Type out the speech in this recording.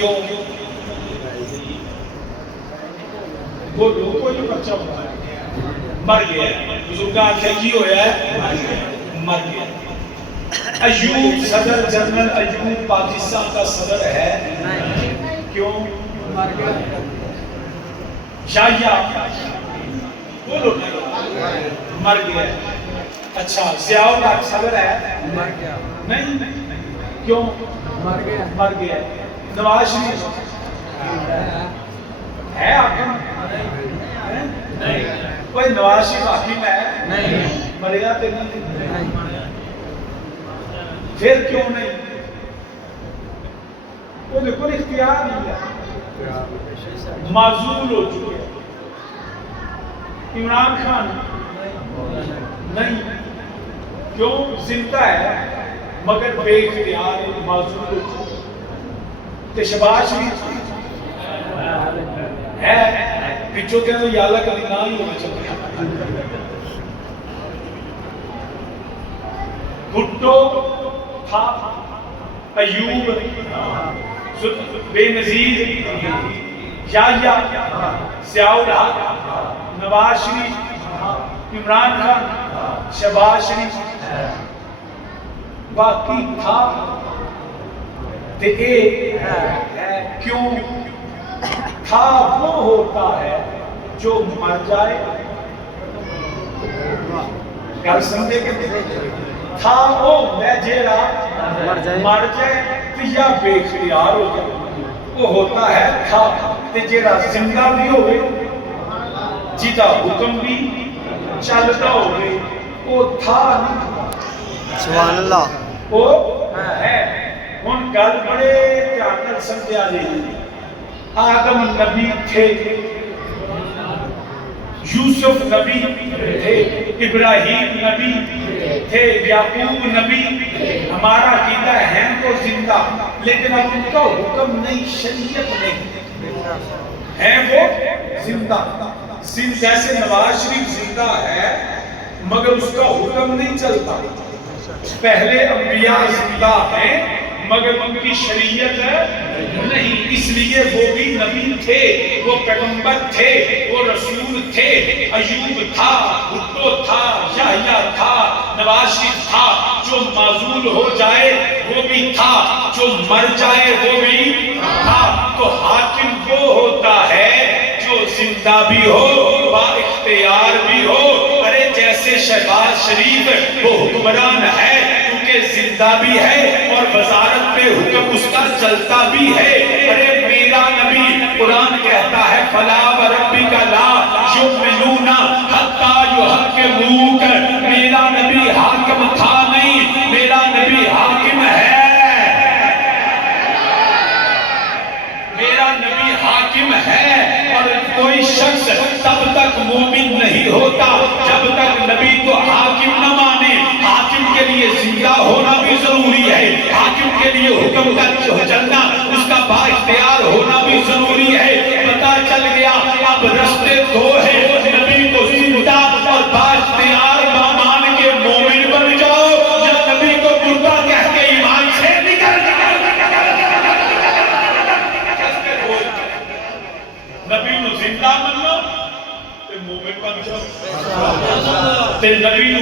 کیوں؟ بولو کوئی بچہ ہوا ہے مر گیا، بزرگ آنکھیں کی ہویا ہے مر گیا۔ ایوب صدر جنرل ایوب پاکستان کا صدر ہے کیوں؟ مر گیا۔ شاہیہ بولو مر گیا۔ اچھا ضیاء الحق صدر ہے مر گیا نہیں کیوں؟ مر گیا مر گیا۔ نواز شریف ہے حاکم نہیں، کوئی نواز شریف حاکم ہے نہیں، مریا تو نہیں، پھر کیوں نہیں؟ وہ دیکھو اختیار نہیں ہے، معزول ہو چکے۔ عمران خان نہیں کیوں؟ زندہ ہے مگر بے اختیار معزول ہو چکے۔ شہباز شریف ہے پچھو کہ یا اللہ کبھی نہ ہی ہونا چاہتا۔ بھٹو تھا، ایوب بے نظیر، یحییٰ، ضیاء الحق، نواز شریف، عمران خان، شہباز شریف، باقی تھا تے کیوں؟ تھا وہ ہوتا ہے جو مر جائے، گل سمجھے کہ تھا وہ میں جیڑا مر جائے تو یا بے اختیار ہو جائے، وہ ہوتا ہے تھا تے جیڑا زندہ بھی ہوئے جیتا حکم بھی چلتا ہوئے وہ تھا نہیں۔ سبحان اللہ۔ وہ ہے ان گل بڑے دھیان سمجھا جائے۔ آدم نبی تھے، یوسف نبی تھے، ابراہیم نبی تھے، یعقوب نبی۔ ہمارا عقیدہ ہے تو زندہ، لیکن اب ان کا حکم نہیں، شریعت نہیں ہے، وہ زندہ۔ جیسے نواز شریف زندہ ہے مگر اس کا حکم نہیں چلتا۔ پہلے انبیاء زندہ ہیں مگر ان کی شریعت نہیں، اس لیے وہ بھی نبی تھے، وہ پیغمبر تھے، وہ رسول تھے۔ ایوب تھا، بھٹو تھا، یحییٰ تھا، نواز شریف تھا۔ جو معزول ہو جائے وہ بھی تھا، جو مر جائے وہ بھی تھا۔ تو حاکم وہ ہوتا ہے جو زندہ بھی ہو، با اختیار بھی ہو۔ ارے جیسے شہباز شریف وہ حکمران ہے کیونکہ زندہ بھی ہے اور وزارت پہ حکم اس کا چلتا بھی ہے۔ ارے میرا نبی قرآن کہتا ہے فَلَا وَرَبِّكَ لَا يُؤْمِنُونَ حَتَّى يُحَكِّمُوكَ۔ میرا نبی حاکم تھا نہیں، میرا نبی حاکم ہے۔ میرا نبی حاکم ہے اور کوئی شخص تب تک مومن نہیں ہوتا جب تک نبی کو حاکم نہ مانے۔ حاکم کے لیے زندہ ہونا بھی ضروری ہے، حاکم کے لیے حکم کا چلنا، اس کا با اختیار ہونا بھی ضروری ہے۔ پتہ چل گیا اب رستے دو ہیں، نبی کو زندہ اور با اختیار مان کے مومن بن جاؤ، یا نبی کو مردہ کہہ کے ایمان سے نکل جاؤ۔ نبی نو زندہ منو تے مومن بن جاؤ، تے نبی نو